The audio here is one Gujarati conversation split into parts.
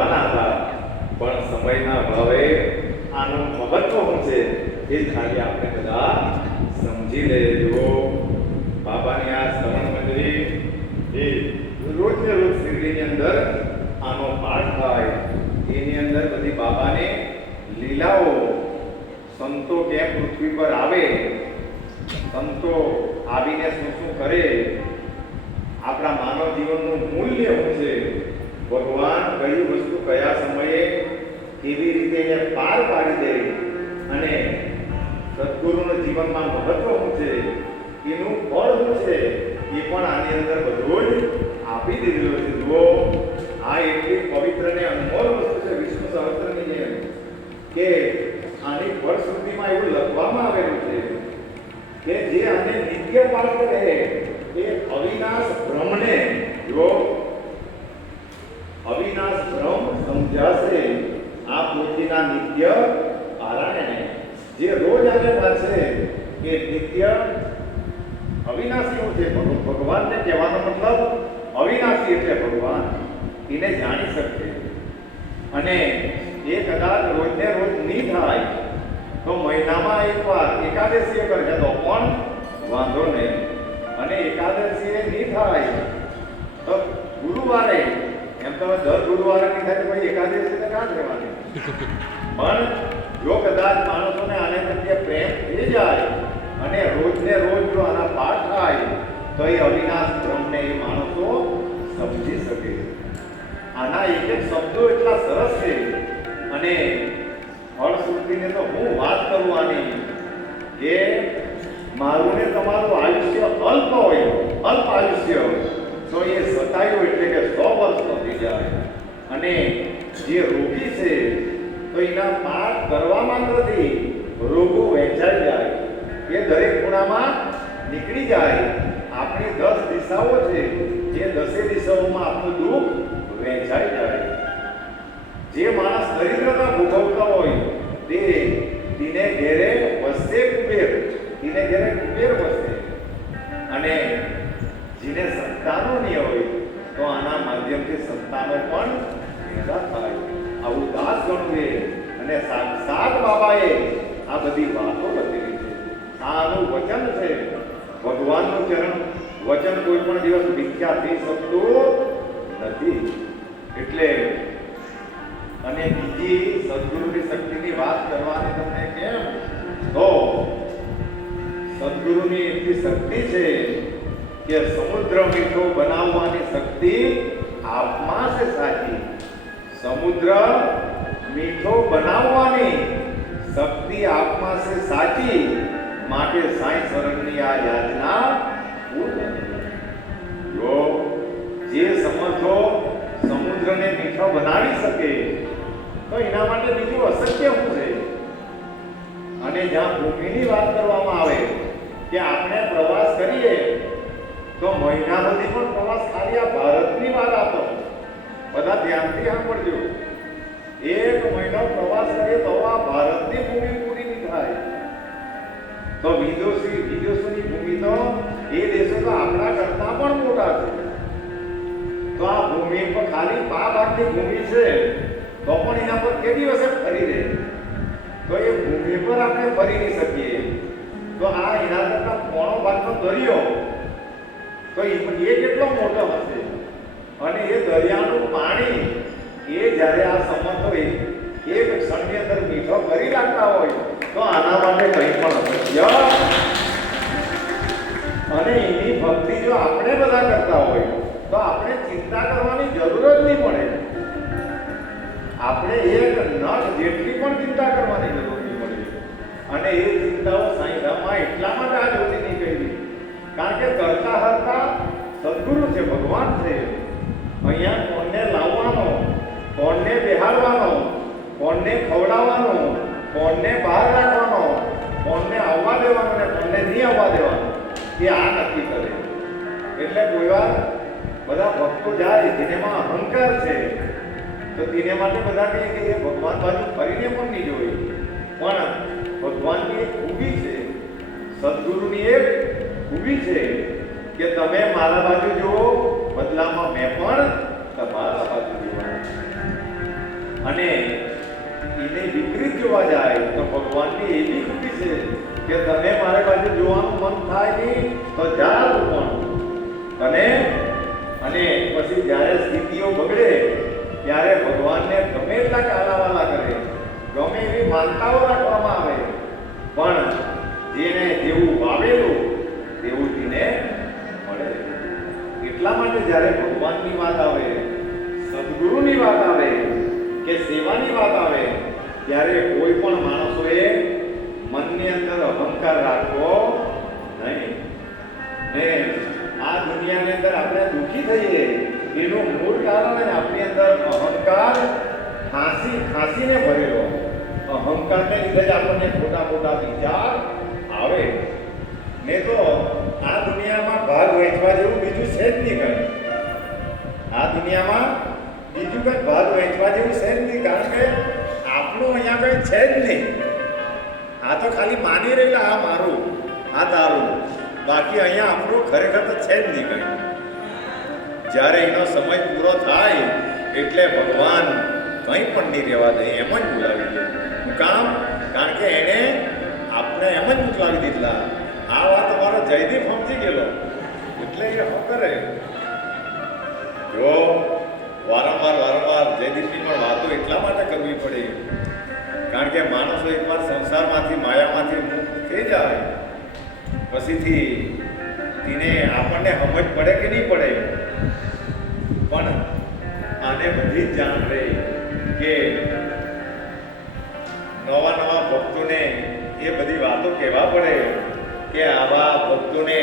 કરવાના હતા. પણ સમયના અભાવે આનું મહત્વ શું છે એ ખાલી આપણે બધા સમજી લેજો. બાબાની આ શ્રવણ મંદિર એ રોજ ને રોજ શિરડીની અંદર આનો પાઠ થાય. એની અંદર બધી બાબાની લીલાઓ સંતો કેમ પૃથ્વી પર આવે? સંતો આવીને શું શું કરે? આપણા માનવ જીવનનું મૂલ્ય શું છે? ભગવાન કઈ વસ્તુ કયા સમયે કેવી રીતે એને પાર પાડી દે અને સદગુરુના જીવનમાં મહત્વ શું છે એનું ફળ શું છે, એ પણ આની અંદર બધું જ આપી દીધેલું છે. જુઓ, આ એટલી પવિત્ર ને અનમોલ વસ્તુ છે, વિષ્ણુ સહસ્ત્રની જેમ, કે આની ફળશ્રુતિમાં એવું લખવામાં આવેલું છે કે જે આને નિત્ય પાત્ર રહે, એ અવિનાશ બ્રહ્મને જો અવિનાશ બ્રહ્મ આ પૃથ્વીના નિત્ય પારાયણે. જે રોજ આને વાંચે કે નિત્ય અવિનાશી શું છે. ભગવાનને કહેવાનો મતલબ અવિનાશી એટલે ભગવાન. એને જાણી શકે અને એ કદાચ રોજને રોજ નહીં થાય, તો મહિનામાં એકવાર એકાદશીએ કરશે તો પણ વાંધો નહીં. અને એકાદશીએ નહીં થાય, તો ગુરુવારે એમ તમે દર ગુરુવારે નહીં થાય તો પછી એકાદશી તો કાં રહેવાની. પણ જો કદાચ માણસોને આને પ્રત્યે પ્રેમ થઈ જાય અને રોજને રોજ જો આના પાઠ થાય, તો એ અવિનાશ બ્રહ્મને એ માણસો સમજી શકે. આના એક એક શબ્દો એટલા સરસ છે અને ફળશ્રુતિને તો હું વાત કરું આની કે મારું ને તમારું આયુષ્ય અલ્પ હોય, અલ્પ આયુષ્ય હોય. તો એ એટલે કે સો વર્ષનો થઈ જાય અને જે રોગી છે, તો એના પાઠ કરવા માત્રથી રોગો વહેંચાઈ જાય. એ દરેક ખૂણામાં નીકળી જાય. આપણી દસ દિશાઓ છે, જે દસે દિશાઓમાં આપણું દુઃખ વહેંચાઈ જાય. જે માણસ નહીં હોય, તો આના માધ્યમથી સંતાનો પણ પેદા થાય. આવું દાસ ગણવું અને સાક્ષાત બાબાએ આ બધી વાતો બતાવી છે. આનું વચન છે. ભગવાનનું ચરણ, વચન કોઈ પણ દિવસ મિથ્યા થઈ શકતું નથી. એટલે અને બીજી સદગુરુની શક્તિની વાત કરવાની તમને કેમ? તો સદગુરુની એટલી શક્તિ છે કે સમુદ્ર મીઠો બનાવવાની શક્તિ આપમાં છે સાચી. સમુદ્ર મીઠો બનાવવાની શક્તિ આપમાં છે સાચી માટે સાંઈ શરણની આ યાચના જો જે સમર્થો સમુદ્રને મીઠો બનાવી શકે, તો એના માટે બીજું અશક્ય શું છે? અને જ્યાં ભૂમિની વાત કરવામાં આવે કે આપણે પ્રવાસ કરીએ તો મહિના સુધી પણ પ્રવાસ ખાલી આ ભારતની વાત આપો. બધા ધ્યાનથી સાંભળજો. એક મહિનો પ્રવાસ કરીએ તો આ ભારતની ભૂમિ પૂરી નહીં થાય. તો વિદેશી વિદેશોની ભૂમિ તો એ દેશો તો આપણા કરતા પણ મોટા છે. તો આ ભૂમિ પર ખાલી પા ભાગની ભૂમિ છે. તો પણ એના પર કે દિવસે ફરી રહે? તો એ ભૂમિ પર આપણે ફરી નહીં શકીએ. તો આ એના કરતા પોણો ભાગનો દરિયો તો એ કેટલો મોટો હશે? અને એ દરિયાનું પાણી, એ જ્યારે આ સમંતો એક ક્ષણની અંદર મીઠો કરી નાખતા હોય, તો આના માટે કંઈ પણ અશક્ય અને એની ભક્તિ જો આપણે બધા કરતા હોય, તો આપણે ચિંતા કરવાની જરૂર જ નહીં પડે. આપણે એક નખ જેટલી પણ ચિંતા કરવાની જરૂર નહીં પડે. અને એ ચિંતાઓ સાંઈધામમાં એટલા માટે આ જોતી નહીં કરી કારણ કે કરતા હરતા સદગુરુ છે, ભગવાન છે. અહીંયા કોણને લાવવાનો, કોણને બેહાડવાનો, કોણને ખવડાવવાનો, કોણને બહાર રાખવાનો, કોણને આવવા દેવાનો ને કોણને નહીં આવવા દેવાનો, એ આ નક્કી કરે. એટલે કોઈ વાર બધા ભક્તો જાય જેનેમાં અહંકાર છે. તો તેને માટે બધા કહે કે એ ભગવાન બાજુ ફરીને પણ નહીં જોઈ પણ ભગવાનની એક ખૂબી છે. સદગુરુની એક ખૂબી છે કે તમે મારા બાજુ જુઓ, બદલામાં મેં પણ તમારા બાજુ જોવા અને એને વિપરીત જોવા જાય તો ભગવાનની એવી ખૂબી છે કે તમે મારા બાજુ જોવાનું મન થાય નહીં, તો જા પણ. અને અને પછી જ્યારે સ્થિતિઓ બગડે, ત્યારે ભગવાનને ગમે એટલા કાલાવાલા કરે. ગમે એવી માનતાઓ વાત આવે, ત્યારે કોઈ પણ માણસોએ મનની અંદર અહંકાર રાખવો નહીં. ને આ દુનિયાની અંદર આપણે દુઃખી થઈએ, એનું મૂળ કારણ આપણી અંદર અહંકાર ખાંસી, ખાંસીને ભરેલો. અહંકારને લીધે જ આપણને ખોટા ખોટા વિચાર આવે. ને તો આ દુનિયામાં ભાગ વહેંચવા જેવું બીજું છે જ નહીં કંઈ. આ દુનિયામાં બીજું કંઈ ભાગ વહેંચવા જેવું છે જ નહીં, કારણ કે આપણું અહીંયા કંઈ છે જ નહીં. આ તો ખાલી માની રહેલા, આ મારું, આ તારું. બાકી અહીંયા આપણું ખરેખર તો છે જ નહીં કંઈ. જ્યારે એનો સમય પૂરો થાય, એટલે ભગવાન કંઈ પણ નહીં રહેવા દે, એમ જ બોલાવી દે. હું કામ? કારણ કે એણે આપણે એમ જ બોલાવી દીધલા. આ વાત અમારો જયદીપ સમજી ગયેલો. એટલે એ શું કરે. વારંવાર વારંવાર જયદીપની પણ વાતો એટલા માટે કરવી પડે. કારણ કે માણસો એકવાર સંસારમાંથી, માયામાંથી મુક્ત થઈ જાય. પછીથી તેને આપણને સમજ પડે કે નહીં પડે. પણ આને બધી જ જાણ રહે કે નવા નવા ભક્તોને એ બધી વાતો કહેવા પડે કે આવા ભક્તોને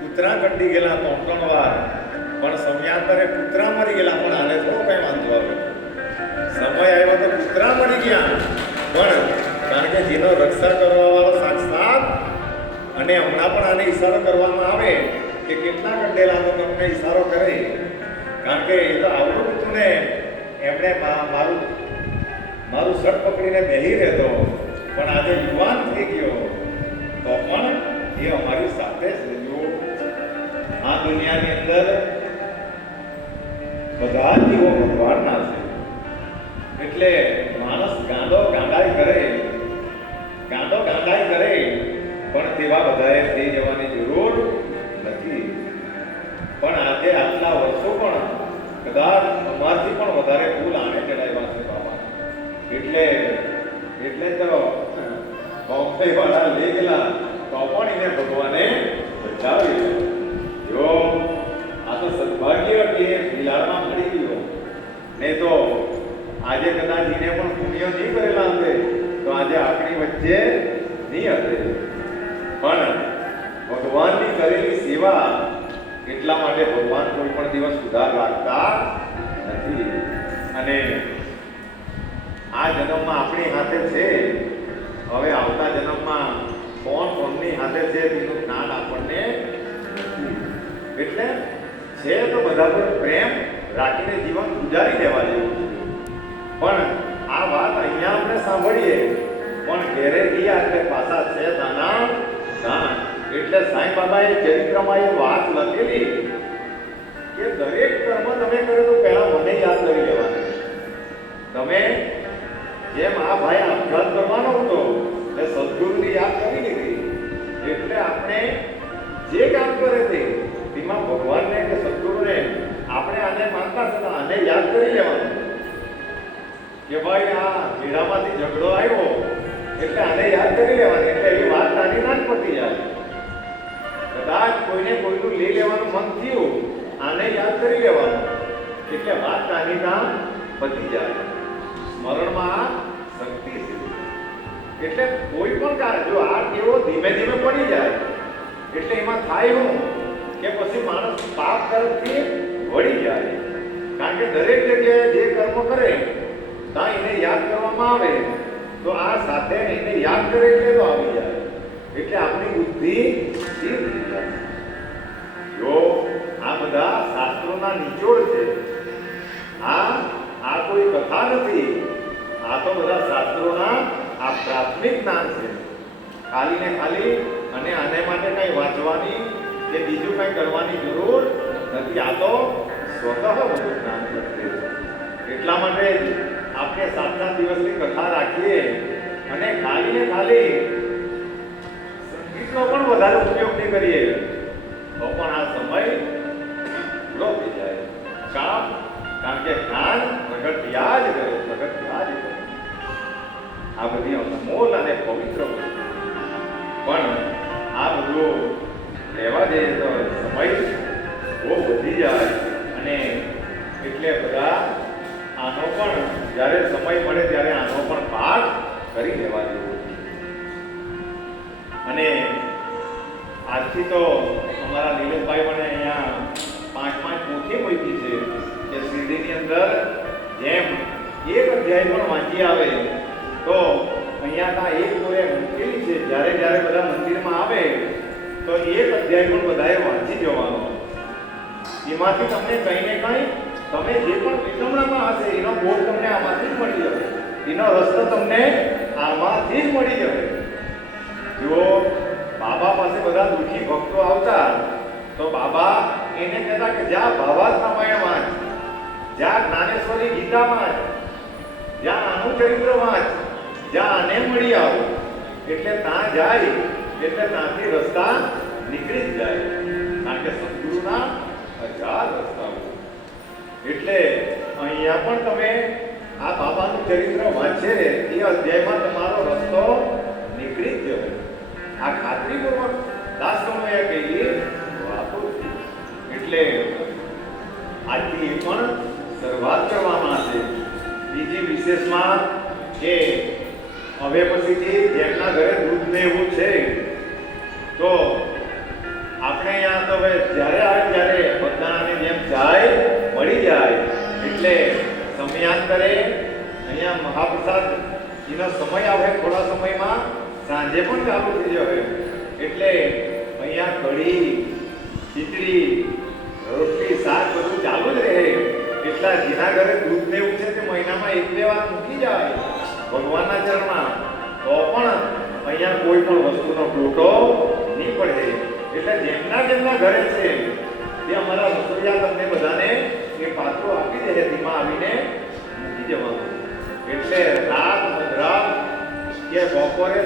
કૂતરા કંડી ગયેલા ત્રણ ત્રણ વાર પણ સમયાંતરે કૂતરા મરી ગયેલા, પણ આને થોડો કઈ વાંધો આવે? સમય આવ્યો તો કૂતરા મરી ગયા. પણ કારણ કે જેનો રક્ષા કરવા વાળો સાક્ષાત અને હમણાં પણ આને ઈશારો કરવામાં આવે કે કેટલા કંડેલા તો તમને ઈશારો કરે. કારણ કે એ તો આવડું હતું ને, એમણે મારું મારું શર્ટ પકડીને બેહી રહેતો. પણ આજે યુવાન થઈ ગયો. બધા જીવો ભગવાનના છે. એટલે માણસ ગાંડો ગાંડાઈ કરે. ગાંડો ગાંડાઈ કરે, પણ તેવા બધાએ થઈ જવાની જરૂર નથી. પણ આજે આટલા વર્ષો પણ કદાચ અમારથી પણ વધારે ભૂલ આને ચડાવ્યા છે બાબા એટલે એટલે તો બોમ્બે વાળા લઈ ગયેલા તો પણ એને નહીં તો આજે કદાચ એને પણ પુણ્ય નહીં કરેલા હશે, તો આજે આપણી વચ્ચે નહીં હશે. પણ ભગવાનની કરેલી સેવા એટલા માટે ભગવાન કોઈ પણ દિવસ સુધાર રાખતા નથી. અને આ જન્મમાં આપણી હાથે છે. હવે આવતા જન્મમાં કોણ કોણની હાથે છે તેનું જ્ઞાન આપણને એટલે છે તો બધા પર પ્રેમ રાખીને જીવન ગુજારી દેવા જેવું. પણ આ વાત અહીંયા આપણે સાંભળીએ. પણ ઘેરે ગયા એટલે પાછા છે નાના. દાન એટલે સાંઈ બાબાએ ચરિત્રમાં એ વાત લખેલી કે દરેક કર્મ તમે કરો તો પહેલા મને યાદ કરી લેવાનું. તમે જેમ આ ભાઈ આપઘાત કરવાનો હતો, એટલે સદગુરુની યાદ કરી લીધી. એટલે આપણે જે કામ કરે છે તેમાં ભગવાનને કે સદગુરુને આપણે આને માનતા હતા આને યાદ કરી લેવાનું કે ભાઈ, આ ઘેરામાંથી ઝઘડો આવ્યો, એટલે આને યાદ કરી લેવાની, એટલે એ વાત નાની ના જ જાય. કદાચ કોઈને કોઈનું લઈ લેવાનું મન થયું, આને યાદ કરી લેવાનું, એટલે વાત નાની ના પતી જાય. સ્મરણમાં શક્તિ છે. એટલે કોઈ પણ કાર્ય જો આ ટેવો ધીમે ધીમે પડી જાય, એટલે એમાં થાય હું કે પછી માણસ પાપ તરફથી વળી જાય. કારણ કે દરેક જગ્યાએ જે કર્મ કરે ત્યાં એને યાદ કરવામાં આવે. તો આ સાથે એને યાદ કરે એટલે તો આવી જાય. એટલે આપણી બુદ્ધિ થઈ જાય જો આ બધા શાસ્ત્રોના નિચોડ છે, આ આ કોઈ કથા નથી. આ તો બધા શાસ્ત્રોના, આ પ્રાથમિક જ્ઞાન છે. ખાલી ને ખાલી અને આને માટે કંઈ વાંચવાની કે બીજું કંઈ કરવાની જરૂર નથી. આ તો સ્વતઃ બધું જ્ઞાન એટલા માટે સાત સાત દિવસની કથા રાખીએ અને ખાલી ને ખાલી સંગીતનો પણ વધારે ઉપયોગ નહીં કરીએ. તો પણ આ સમય પૂરો થઈ જાય. કામ, કારણ કે જ્ઞાન પ્રગટ્યા જ કરે પ્રગટ્યા જ કરે. આ બધી અનમોલ અને પવિત્ર પણ આ બધું લેવા જઈએ તો સમય બહુ વધી જાય. અને એટલે બધા જ્યારે સમય મળે ત્યારે આનો પણ પાઠ કરી લેવા જેવો અને આજથી તો અમારા નીલેશભાઈ મને અહીંયા પાંચ પાંચ પોથી મૂકી છે કે શિરડીની અંદર જેમ એક અધ્યાય પણ વાંચી આવે, તો અહીંયા ત્યાં એક જોડે મૂકેલી છે. જ્યારે જ્યારે બધા મંદિરમાં આવે, તો એક અધ્યાય પણ બધાએ વાંચી જવાનો. એમાંથી તમને કંઈ ને કંઈ તમે જે પણ વિડંબણામાં હશે, એનો બોધ તમને આમાંથી જ મળી જશે. એનો રસ્તો તમને આમાંથી જ મળી જશે. જો બાબા પાસે બધા દુઃખી ભક્તો આવતા, તો બાબા એને કહેતા કે, જા ભાવાત રામાયણ વાંચ જા જ્ઞાનેશ્વરી ગીતા વાંચ જા આનું ચરિત્ર વાંચ જા આને મળી આવો. એટલે ત્યાં જાય, એટલે ત્યાંથી રસ્તા નીકળી જ જાય. કારણ કે સદગુરુના હજાર રસ્તાઓ. એટલે અહીંયા પણ તમે આ બાબાનું ચરિત્ર વાંચે, એ અધ્યાયમાં તમારો રસ્તો નીકળી જ ગયો. આ ખાતરીપૂર્વક દાસ સમયે કહીએ એટલે આજથી એ પણ શરૂઆત કરવામાં આવશે. બીજી વિશેષમાં કે હવે પછીથી જેમના ઘરે દૂધ ને એવું છે, તો આપણે અહીંયા તો હવે જ્યારે આવે ત્યારે અહીંયા મહાપ્રસાદ એનો સમય આવે, થોડા સમયમાં સાંજે પણ ચાલુ થઈ જાય. એટલે અહીંયા કઢી, ખીચડી, રોટલી, શાક બધું ચાલુ જ રહે. એટલા જેના ઘરે દૂધ ને એવું છે તે મહિનામાં એક બે વાર મૂકી જાય ભગવાનના ચરણમાં, તો પણ અહીંયા કોઈ પણ વસ્તુનો ટોટો નહીં પડે. એટલે જેમના જેમના ઘરે છે, તે અમારા રસોઈયા તમને બધાને એ પાત્રો આપી દે ધીમા આવીને મૂકી જવાનું એટલે રાત મધરાત કે બપોરે